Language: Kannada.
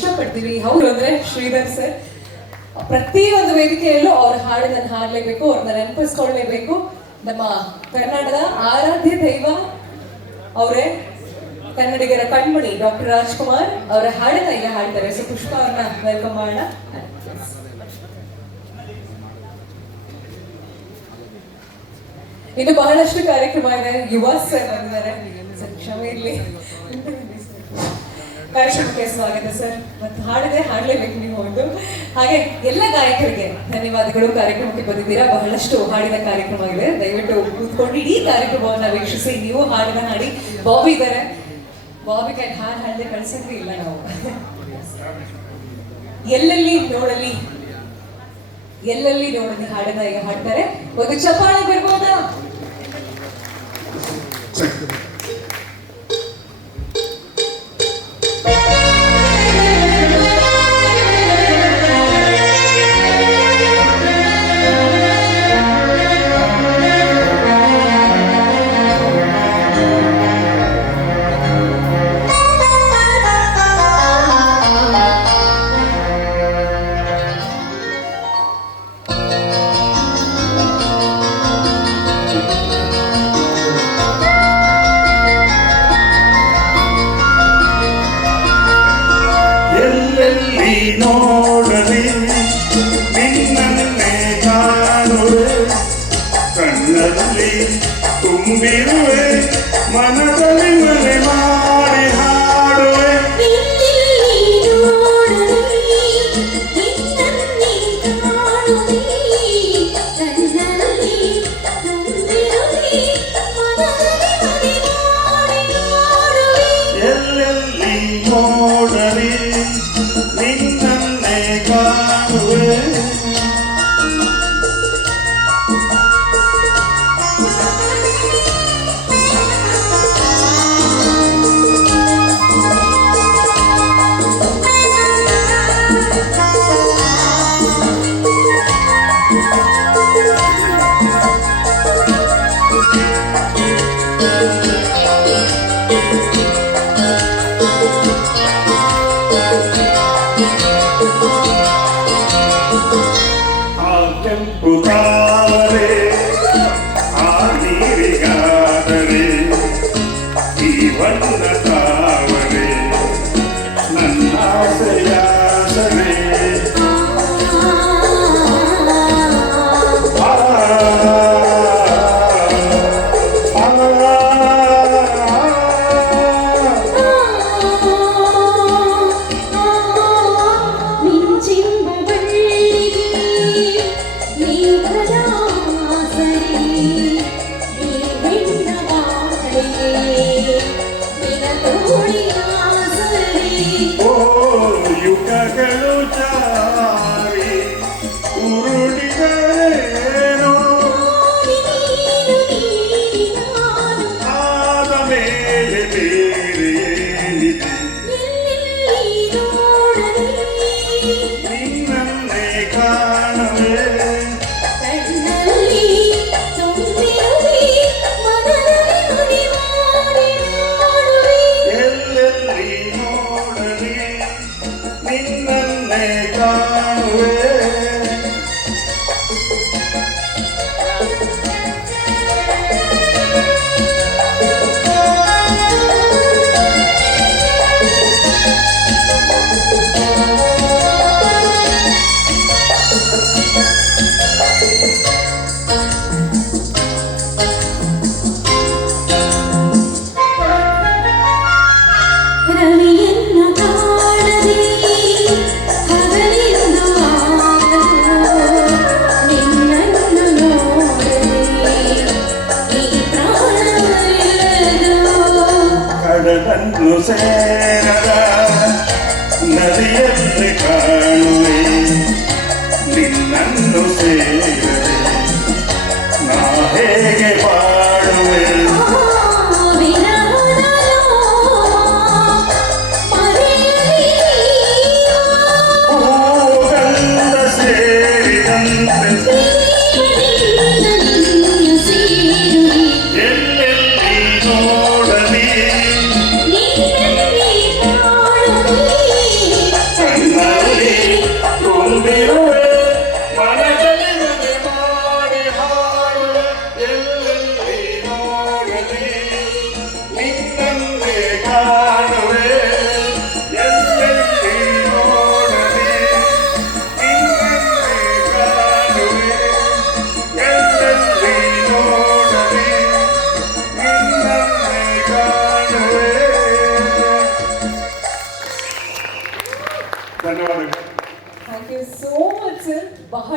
ಇಷ್ಟಪಡ್ತೀವಿ. ಹೌದು ಅಂದ್ರೆ ಶ್ರೀಧರ್ ಸರ್ ಪ್ರತಿಯೊಂದು ವೇದಿಕೆಯಲ್ಲೂ ಅವ್ರ ಹಾಡನ್ನು ಹಾಡಲೇಬೇಕು, ಅವ್ರನ್ನ ನೆನಪಿಸ್ಕೊಳ್ಳೇಬೇಕು. ನಮ್ಮ ಕರ್ನಾಟಕದ ಆರಾಧ್ಯ ದೈವ ಅವರೇ, ಕನ್ನಡಿಗರ ಕಣ್ಮಣಿ ಡಾಕ್ಟರ್ ರಾಜ್ಕುಮಾರ್ ಅವರ ಹಾಡನ್ನ ಈಗ ಹಾಡ್ತಾರೆ. ಸೊ ಪುಷ್ಪ ಅವ್ರನ್ನ ವೆಲ್ಕಮ್ ಮಾಡೋಣ. ಇನ್ನು ಬಹಳಷ್ಟು ಕಾರ್ಯಕ್ರಮ ಇದೆ. ಯುವ ಸರ್ ಬಂದಿದ್ದಾರೆ, ಕ್ಷಮೆ ಇರಲಿ. ಕಾರ್ಯಕ್ರಮಕ್ಕೆ ಸ್ವಾಗತ ಸರ್. ಮತ್ತು ಹಾಡಿದೆ ಹಾಡಲೇಬೇಕು ನೀವು ಒಂದು. ಹಾಗೆ ಎಲ್ಲ ಗಾಯಕರಿಗೆ ಧನ್ಯವಾದಗಳು. ಕಾರ್ಯಕ್ರಮಕ್ಕೆ ಬಂದಿದ್ದೀರಾ, ಬಹಳಷ್ಟು ಹಾಡಿನ ಕಾರ್ಯಕ್ರಮ ಇದೆ. ದಯವಿಟ್ಟು ಕೂತ್ಕೊಂಡು ಇಡೀ ಕಾರ್ಯಕ್ರಮವನ್ನು ವೀಕ್ಷಿಸಿ. ನೀವು ಹಾಡನ್ನ ಹಾಡಿ. ಬಾಬಿ ಇದ್ದಾರೆ, ಬಾಬಿ ಕೈ ಹಾಡು ಹಾಡದೆ ಕಳ್ಸಿದ್ವಿ ಇಲ್ಲ ನಾವು. ಎಲ್ಲೆಲ್ಲಿ ನೋಡಲಿ ಹಾಡನ್ನ ಈಗ ಹಾಡ್ತಾರೆ. ಒಂದು ಚಪ್ಪಾಳೆ ಬರ್ಬೋದಾ? ನೋಡಲಿ ನಿನ್ನನ್ನೇ ಕಾಣುವೆ, ಕಣ್ಣಲ್ಲಿ ತುಂಬಿರುವೆ, ಮನದಲ್ಲಿ ಮನೆ ಮಾಡಿ ಹಾಡುವೆ. ಎಲ್ಲೆಲ್ಲಿ ನೋಡಲಿ ನಿನ್ನನ್ನೇ ಕಾಣುವೆ. ಕೆಂಪು ತಾವರೆ ಆ ನೀರಿಗಾದರೆ, ಈ ಬಣ್ಣ ತಾವರೆ ನನ್ನ ಆಸೆಯಾಸರೆ. ಯುಗಗಳು ಜಾರಿ ಉರುಳಿಗಳೇನೋ, ಆದ ಮೇಲೆ ಬೇರೆ ಏನಿದೆ, ನಿನ್ನನ್ನೇ ಕಾಣುವೆ. ಎಲ್ಲೆಲ್ಲಿ ನೋಡಲಿ ನಿನ್ನನ್ನೇ ಕಾಣುವೆ. ಕಡಲನ್ನು ಸೇರದ ನದಿಯಲ್ಲಿ ಕಾಣುವೆ, ನಿನ್ನನ್ನು ಸೇರದೆ ನಾ ಹೇಗೆ ಬಾಳುವೆ. ಹೂಗಂಧ ಸೇರಿದಂತೆ ಎಲ್ಲೆಲ್ಲಿ ನೋಡಲಿ ದೂರದಲ್ಲಿ ನಿನ್ನನ್ನೇ ಕಾಣುವೆ ಎಲ್ಲೆಲ್ಲಿ ನೋಡಲಿ ನಿನ್ನನ್ನೇ ಕಾಣುವೆ ಎಲ್ಲೆಲ್ಲಿ ನೋಡಲಿ ನಿನ್ನನ್ನೇ ಕಾಣುವೆ. ಧನ್ಯವಾದಗಳು. Thank you so much sir. ಬಹಳ